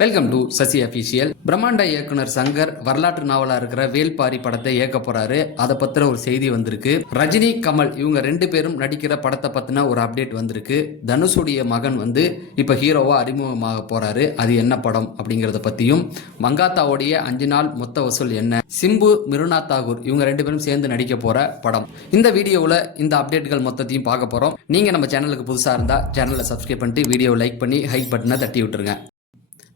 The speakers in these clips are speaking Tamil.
Welcome to Sasi official. பிரம்மாண்ட இயக்குனர் சங்கர் வரலாற்று நாவலா இருக்கிற வேல்பாரி படத்தை இயக்க போறாரு. அதை பத்திர ஒரு செய்தி வந்திருக்கு. ரஜினி, கமல் இவங்க ரெண்டு பேரும் நடிக்கிற படத்தை பத்தின ஒரு அப்டேட் வந்திருக்கு. தனுஷுடைய மகன் இப்ப ஹீரோவா அறிமுகமாக போறாரு. அது என்ன படம் அப்படிங்கறத பத்தியும், மங்காத்தாவுடைய 5 நாள் மொத்த வசூல் என்ன, சிம்பு, மிருனா தாகூர் இவங்க ரெண்டு பேரும் சேர்ந்து நடிக்க போற படம். இந்த வீடியோவில் இந்த அப்டேட்கள் மொத்தத்தையும் பார்க்க போறோம். நீங்க நம்ம சேனலுக்கு புதுசா இருந்தா சேனலை சப்ஸ்கிரைப் பண்ணிட்டு வீடியோ லைக் பண்ணி ஹைக் பட்டனை தட்டி விட்டுருங்க.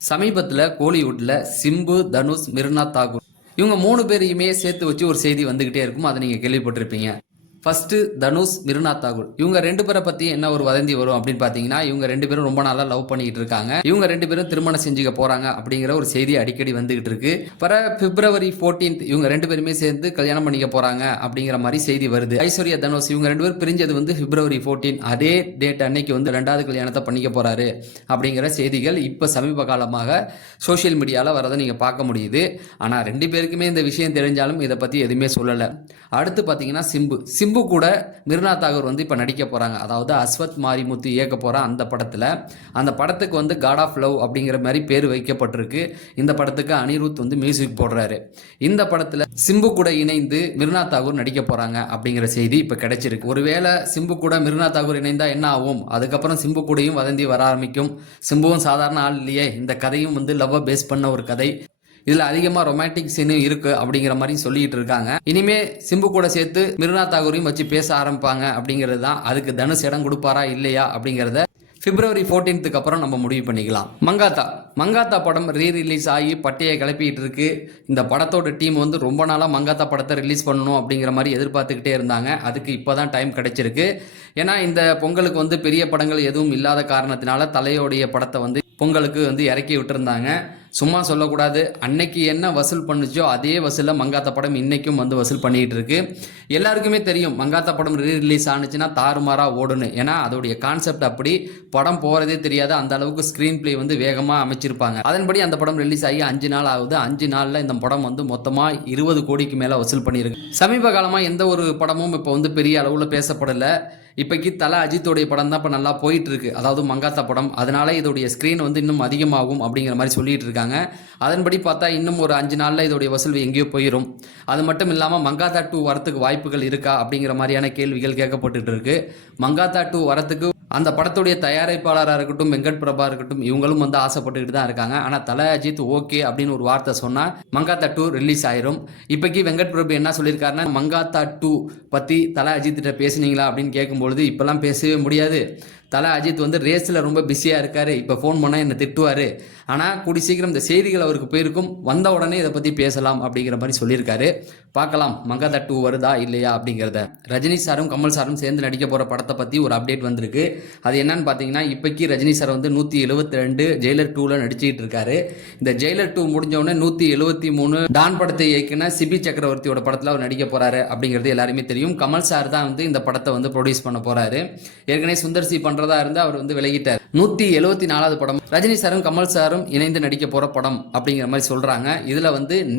சமீபத்தில் கோலிவுட்ல சிம்பு, தனுஷ், மிருனா தாகூர் இவங்க 3 பேரையுமே சேர்த்து வச்சு ஒரு செய்தி வந்துகிட்டே இருக்கும். அதை நீங்க கேள்விப்பட்டிருப்பீங்க. ஃபர்ஸ்ட் தனுஷ், மிருனா தாகூர் இவங்க 2 பேரை பத்தி என்ன ஒரு வதந்தி வரும் அப்படின்னு பாத்தீங்கன்னா, இவங்க 2 பேரும் ரொம்ப நாளா லவ் பண்ணிட்டு இருக்காங்க. இவங்க 2 பேரும் திருமணம் செஞ்சுக்க போறாங்க அப்படிங்கிற ஒரு செய்தி அடிக்கடி வந்துகிட்டு இருக்கு. பிப்ரவரி 14 இவங்க 2 பேருமே சேர்ந்து கல்யாணம் பண்ணிக்க போறாங்க அப்படிங்கிற மாதிரி செய்தி வருது. ஐஸ்வர்யா, தனுஷ் இவங்க 2 பேரும் பிரிஞ்சது பிப்ரவரி 14. அதே டேட் அன்னைக்கு 2வது கல்யாணத்தை பண்ணிக்க போறாரு அப்படிங்கிற செய்திகள் இப்ப சமீப காலமாக சோசியல் மீடியால வரதை நீங்க பார்க்க முடியுது. ஆனா 2 பேருக்குமே இந்த விஷயம் தெரிஞ்சாலும் இதை பத்தி எதுவுமே சொல்லல. அடுத்து பாத்தீங்கன்னா சிம்பு கூட மிருனா தாகூர் இப்ப நடிக்க போறாங்க. அதாவது அஸ்வத் மாரிமுத்து இயக்க போற அந்த படத்துல, அந்த படத்துக்கு காட் ஆஃப் லவ் அப்படிங்கிற மாதிரி பேர் வைக்கப்பட்டிருக்கு. இந்த படத்துக்கு அனிருத் மியூசிக் போடுறாரு. இந்த படத்துல சிம்பு கூட இணைந்து மிருனா தாகூர் நடிக்க போறாங்க அப்படிங்கிற செய்தி இப்ப கிடைச்சிருக்கு. ஒருவேளை சிம்பு கூட மிருனா தாகூர் இணைந்தா என்ன ஆகும்? அதுக்கப்புறம் சிம்பு கூடயும் வதந்தி வர ஆரம்பிக்கும். சிம்புவும் சாதாரண ஆள் இல்லையே, இந்த கதையும் லவ் பேஸ் பண்ண ஒரு கதை, இதுல அதிகமா ரொமான்டிக் சீனும் இருக்கு அப்படிங்கிற மாதிரி சொல்லிட்டு இருக்காங்க. இனிமே சிம்பு கூட சேர்த்து மிருனா தாகூரையும் வச்சு பேச ஆரம்பிப்பாங்க அப்படிங்கிறது தான். அதுக்கு தனுஷ் இடம் கொடுப்பாரா இல்லையா அப்படிங்கிறத பிப்ரவரி 14க்கு அப்புறம் நம்ம முடிவு பண்ணிக்கலாம். மங்காத்தா படம் ரீரிலீஸ் ஆகி பட்டையை கிளப்பிட்டு இருக்கு. இந்த படத்தோட டீம் ரொம்ப நாளா மங்காத்தா படத்தை ரிலீஸ் பண்ணணும் அப்படிங்கிற மாதிரி எதிர்பார்த்துக்கிட்டே இருந்தாங்க. அதுக்கு இப்போதான் டைம் கிடைச்சிருக்கு. ஏன்னா இந்த பொங்கலுக்கு பெரிய படங்கள் எதுவும் இல்லாத காரணத்தினால தலையோடைய படத்தை பொங்கலுக்கு இறக்கி விட்டுருந்தாங்க. சும்மா சொல்லக்கூடாது. அன்னைக்கு என்ன வசூல் பண்ணுச்சோ அதே வசூல மங்காத்தா படம் இன்னைக்கும் வசூல் பண்ணிட்டு இருக்கு. எல்லாருக்குமே தெரியும் மங்காத்தா படம் ரிலீஸ் ஆனிச்சுன்னா தாறுமாறா ஓடுன்னு. ஏன்னா அதோடைய கான்செப்ட் அப்படி. படம் போறதே தெரியாது, அந்த அளவுக்கு ஸ்கிரீன் பிளே வேகமா அமைச்சிருப்பாங்க. அதன்படி அந்த படம் ரிலீஸ் ஆகி 5 நாள் ஆகுது. 5 நாள்ல இந்த படம் மொத்தமா 20 கோடிக்கு மேல வசூல் பண்ணியிருக்கு. சமீப காலமா எந்த ஒரு படமும் இப்ப பெரிய அளவுல பேசப்படல. இப்போக்கி தலை அஜித்தோடைய படம் தான் இப்போ நல்லா போயிட்டு இருக்கு, அதாவது மங்காத்தா படம். அதனால இதோடைய ஸ்க்ரீன் இன்னும் அதிகமாகும் அப்படிங்கிற மாதிரி சொல்லிட்டு இருக்காங்க. அதன்படி பார்த்தா இன்னும் ஒரு 5 நாளில் இதோடைய வசூல் எங்கேயோ போயிடும். அது மட்டும் இல்லாமல் மங்காத்தா 2 வரத்துக்கு வாய்ப்புகள் இருக்கா அப்படிங்கிற மாதிரியான கேள்விகள் கேட்கப்பட்டு இருக்கு. மங்காத்தா 2 வரத்துக்கு அந்த படத்துடைய தயாரிப்பாளராக இருக்கட்டும், வெங்கட் பிரபா இருக்கட்டும், இவங்களும் ஆசைப்பட்டுக்கிட்டு தான் இருக்காங்க. ஆனால் தலை அஜித் ஓகே அப்படின்னு ஒரு வார்த்தை சொன்னா மங்காத்தா 2 ரிலீஸ் ஆயிரும். இப்போக்கி வெங்கட் பிரபு என்ன சொல்லியிருக்காருன்னா, மங்காத்தா 2 பத்தி தலை அஜித் கிட்ட பேசுனீங்களா அப்படின்னு கேட்கும்பொழுது இப்பெல்லாம் பேசவே முடியாது, தலை அஜித் ரேஸில் ரொம்ப பிஸியாக இருக்காரு, இப்போ ஃபோன் பண்ணால் என்னை திட்டுவார், ஆனால் கூடி சீக்கிரம் இந்த செய்திகள் அவருக்கு போயிருக்கும், வந்த உடனே இதை பற்றி பேசலாம் அப்படிங்கிற மாதிரி சொல்லியிருக்காரு. பார்க்கலாம் மங்காத்தா 2 வருதா இல்லையா அப்படிங்கிறத. ரஜினி சாரும் கமல் சாரும் சேர்ந்து நடிக்க போகிற படத்தை பற்றி ஒரு அப்டேட் வந்திருக்கு. அது என்னன்னு பார்த்தீங்கன்னா, இப்போக்கி ரஜினி சார் 172 ஜெயிலர் 2ல நடிச்சுக்கிட்டு இருக்காரு. இந்த ஜெயிலர் 2 முடிஞ்சவொடனே 173 டான் படத்தை இயக்கின சிபி சக்கரவர்த்தியோட படத்தில் அவர் நடிக்க போறாரு அப்படிங்கிறது எல்லாருமே தெரியும். கமல் சார் தான் இந்த படத்தை ப்ரொடியூஸ் பண்ண போறாரு. ஏற்கனவே சுந்தர் சி பண்றதா இருந்து அவர் விலகிட்டார். 174வது படம் ரஜினி சாரும் கமல் சாரும் இணைந்து நடிக்க போற படம் அப்படிங்கிற மாதிரி சொல்றாங்க. இதுல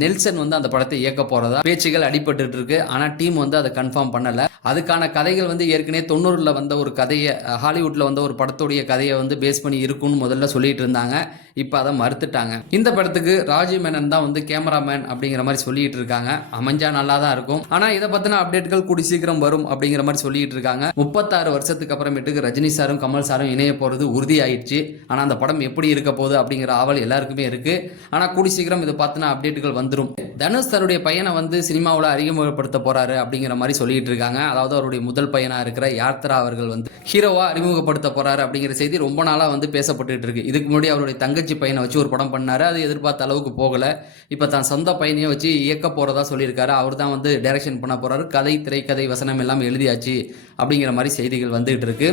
நெல்சன் அந்த படத்தை இயக்க போறதா பேச்சுகள் அடிபட்டு இருக்கு. ஆனா டீம் அதை கன்ஃபார்ம் பண்ணல. அதுக்கான கதைகள் ஏற்கனவே 90ல வந்த ஒரு கதையை, ஹாலிவுட்ல ஒரு படத்துடைய கதையை பேஸ் பண்ணி இருக்கும்னு முதல்ல சொல்லிட்டு இருந்தாங்க. இப்ப அதை மறுத்துட்டாங்க. இந்த படத்துக்கு ராஜீவ் மேனன் தான் கேமராமேன் அப்படிங்கிற மாதிரி சொல்லிட்டு இருக்காங்க. அமைஞ்சா நல்லா தான் இருக்கும். ஆனா இதை பத்தின அப்டேட்கள் கூடி சீக்கிரம் வரும் அப்படிங்கிற மாதிரி சொல்லிட்டு இருக்காங்க. 36 வருஷத்துக்கு அப்புறமேட்டுக்கு ரஜினி சாரும் கமல் சாரும் இணைய போறது உறுதி ஆயிடுச்சு. ஆனா அந்த படம் எப்படி இருக்க போகுது அப்படிங்கிற ஆவல் எல்லாருக்குமே இருக்கு. ஆனா கூடி சீக்கிரம் இதை பத்தின அப்டேட்டுகள் வந்துடும். தனுஷ் தன்னுடைய பையனை சினிமாவில் அறிமுகப்படுத்த போறாரு அப்படிங்கிற மாதிரி சொல்லிட்டு இருக்காங்க. அதாவது அவருடைய முதல் பையனா இருக்கிற யாத்ரா அவர்கள் ஹீரோவா அறிமுகப்படுத்த போறாரு அப்படிங்கிற செய்தி ரொம்ப நாளா பேசப்பட்டு இருக்கு. இதுக்கு முன்னாடி அவருடைய தங்கச்சி பையனை வச்சு ஒரு படம் பண்ணாரு. அது எதிர்பார்த்த அளவுக்கு போகல. இப்ப தான் சொந்த பையனையே வச்சு இயக்க போறதா சொல்லியிருக்காரு. அவர் தான் டைரக்ஷன் பண்ண போறாரு. கதை, திரைக்கதை, வசனம் எல்லாம் எழுதியாச்சு அப்படிங்கிற மாதிரி செய்திகள் வந்துகிட்டு இருக்கு.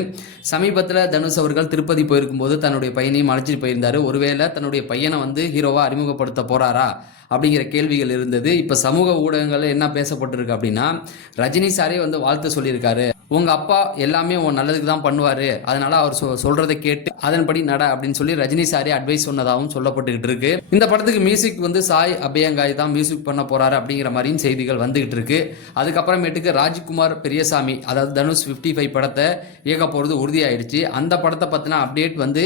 சமீபத்தில் தனுஷ் அவர்கள் திருப்பதி போயிருக்கும் போது தன்னுடைய பையனையும் அழைச்சிட்டு போயிருந்தாரு. ஒருவேளை தன்னுடைய பையனை ஹீரோவா அறிமுகப்படுத்த போறாரா அப்படிங்கிற கேள்விகள் இருந்தது. இப்போ சமூக ஊடகங்களில் என்ன பேசப்பட்டிருக்கு அப்படின்னா, ரஜினி சாரே வந்து வாழ்த்து சொல்லியிருக்காரு. உங்க அப்பா எல்லாமே உன் நல்லதுக்கு தான் பண்ணுவாரு, அதனால அவர் சொல்றதை கேட்டு அதன்படி நட அப்படின்னு சொல்லி ரஜினி சாரே அட்வைஸ் சொன்னதாகவும் சொல்லப்பட்டுக்கிட்டு இருக்கு. இந்த படத்துக்கு மியூசிக் வந்து சாய் அபயங்காய் தான் மியூசிக் பண்ண போறாரு அப்படிங்கிற மாதிரியும் செய்திகள் வந்துகிட்டு இருக்கு. அதுக்கப்புறமேட்டுக்கு ராஜ்குமார் பெரியசாமி, அதாவது தனுஷ் 55 படத்தை இயக்க போறது உறுதியாயிடுச்சு. அந்த படத்தை பத்தின அப்டேட் வந்து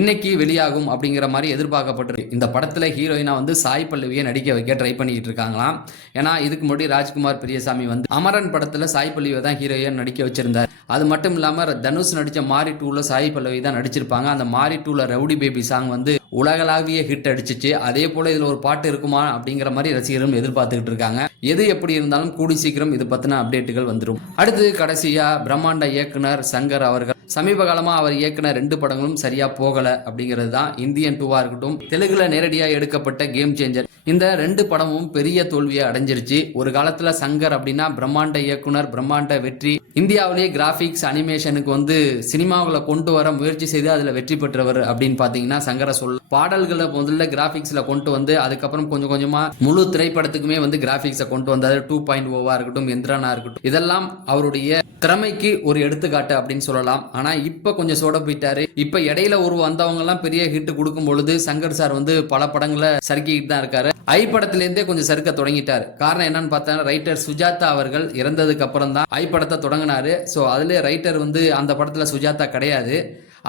இன்னைக்கு வெளியாகும் அப்படிங்கிற மாதிரி எதிர்பார்க்கப்பட்டிருக்கு. இந்த படத்துல ஹீரோயினா வந்து சாய் பல்லவியை நடிக்க வைக்க ட்ரை பண்ணிட்டு இருக்காங்களாம். ஏன்னா இதுக்கு முன்னாடி ராஜ்குமார் பெரியசாமி வந்து அமரன் படத்துல சாய் பல்லவியை தான் ஹீரோயின் நடிக்க வச்சிருந்தார். அது மட்டும் இல்லாம தனுஷ் நடிச்ச மாரி 2ல சாய் பல்லவி தான் நடிச்சிருப்பாங்க. அந்த மாரி 2ல ரவுடி பேபி சாங் வந்து உலகளாவிய ஹிட் அடிச்சிச்சு. அதே போல இதுல ஒரு பாட்டு இருக்குமா அப்படிங்கிற மாதிரி ரசிகர்களும் எதிர்பார்த்துக்கிட்டு இருக்காங்க. எது எப்படி இருந்தாலும் கூடி சீக்கிரம் இது பத்தின அப்டேட்டுகள் வந்துடும். அடுத்து கடைசியா பிரம்மாண்ட இயக்குனர் சங்கர் அவர்கள் சமீப காலமா அவர் இயக்குன 2 படங்களும் சரியா போகல அப்படிங்கிறது தான். இந்தியன் 2வா இருக்கட்டும், தெலுங்குல நேரடியா எடுக்கப்பட்ட கேம் சேஞ்சர், இந்த 2 படமும் பெரிய தோல்வியை அடைஞ்சிருச்சு. ஒரு காலத்துல சங்கர் அப்படின்னா பிரம்மாண்ட இயக்குனர், பிரம்மாண்ட வெற்றி, இந்தியாவிலேயே கிராபிக்ஸ் அனிமேஷனுக்கு வந்து சினிமாவுல கொண்டு வர முயற்சி செய்து அதுல வெற்றி பெற்றவர் அப்படின்னு பாத்தீங்கன்னா சங்கரை சொல்ல. பாடல்களை முதல்ல கிராபிக்ஸ்ல கொண்டு வந்து அதுக்கப்புறம் கொஞ்சம் கொஞ்சமா முழு திரைப்படத்துக்குமே வந்து கிராபிக்ஸை கொண்டு வந்தாரு. 2.0வா இருக்கட்டும், எந்திரனா இருக்கட்டும், இதெல்லாம் அவருடைய திறமைக்கு ஒரு எடுத்துக்காட்டு அப்படின்னு சொல்லலாம். ஆனா இப்ப கொஞ்சம் சோட போயிட்டாரு. இப்ப இடையில ஒரு வந்தவங்க எல்லாம் பெரிய ஹிட் கொடுக்கும் பொழுது சங்கர் சார் வந்து பல படங்களை சறுக்கிட்டு தான் இருக்காரு. ஐ படத்திலேருந்தே கொஞ்சம் சறுக்க தொடங்கிட்டாரு. காரணம் என்னன்னு பார்த்தா, ரைட்டர் சுஜாதா அவர்கள் இறந்ததுக்கு அப்புறம் தான் ஐ படத்தை தொடங்கினாரு. ஸோ அதுல ரைட்டர் வந்து அந்த படத்துல சுஜாதா கிடையாது.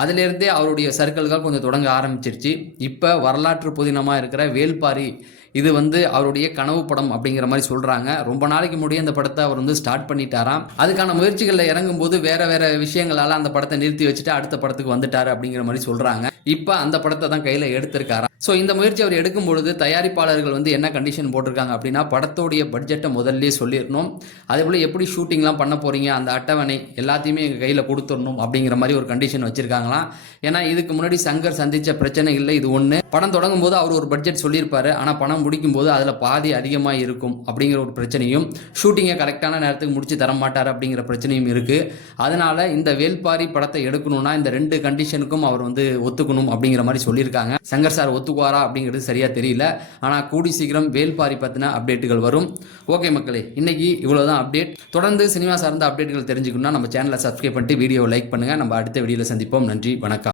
அதிலிருந்தே அவருடைய சர்க்கிள்கள் கொஞ்சம் தொடங்க ஆரம்பிச்சிருச்சு. இப்போ வரலாற்று புதினமாக இருக்கிற வேல்பாரி, இது வந்து அவருடைய கனவு படம் அப்படிங்கிற மாதிரி சொல்றாங்க. ரொம்ப நாளைக்கு முன்னாடி அந்த படத்தை அவர் வந்து ஸ்டார்ட் பண்ணிட்டாராம். அதுக்கான முயற்சிகளில் இறங்கும் போது வேற வேற விஷயங்களால அந்த படத்தை நிறுத்தி வச்சுட்டு அடுத்த படத்துக்கு வந்துட்டாரு அப்படிங்கிற மாதிரி சொல்றாங்க. இப்போ அந்த படத்தை தான் கையில் எடுத்திருக்காரா. ஸோ இந்த முயற்சி அவர் எடுக்கும் பொழுது தயாரிப்பாளர்கள் வந்து என்ன கண்டிஷன் போட்டிருக்காங்க அப்படின்னா, படத்தோடைய பட்ஜெட்டை முதல்ல சொல்லிடணும். அதே போல் எப்படி ஷூட்டிங்லாம் பண்ண போறீங்க, அந்த அட்டவணை எல்லாத்தையுமே எங்கள் கையில் கொடுத்துடணும் அப்படிங்கிற மாதிரி ஒரு கண்டிஷன் வச்சிருக்காங்களாம். ஏன்னா இதுக்கு முன்னாடி சங்கர் சந்திச்ச பிரச்சனை இல்லை இது ஒன்று. படம் தொடங்கும் போது அவர் ஒரு பட்ஜெட் சொல்லியிருப்பாரு, ஆனால் படம் முடிக்கும் போது அதில் பாதி அதிகமாக இருக்கும் அப்படிங்கிற ஒரு பிரச்சனையும், ஷூட்டிங்கை கரெக்டான நேரத்துக்கு முடிச்சு தர மாட்டார் அப்படிங்கிற பிரச்சனையும் இருக்கு. அதனால இந்த வேல்பாரி படத்தை எடுக்கணும்னா இந்த 2 கண்டிஷனுக்கும் அவர் வந்து ஒத்துக்கணும் அப்படிங்கிற மாதிரி சொல்லியிருக்காங்க. சங்கர் சார் ஒத்துக்குவாரா அப்படிங்கிறது சரியா தெரியல. ஆனால் கூடி சீக்கிரம் வேல்பாரி பற்றின அப்டேட்டுகள் வரும். ஓகே மக்களே, இன்னைக்கு இவ்வளோதான் அப்டேட். தொடர்ந்து சினிமா சார்ந்த அப்டேட்டுகள் தெரிஞ்சுக்கணும்னா நம்ம சேனலை சப்ஸ்கிரைப் பண்ணிட்டு வீடியோவை லைக் பண்ணுங்க. நம்ம அடுத்த வீடியோவில் சந்திப்போம். நன்றி, வணக்கம்.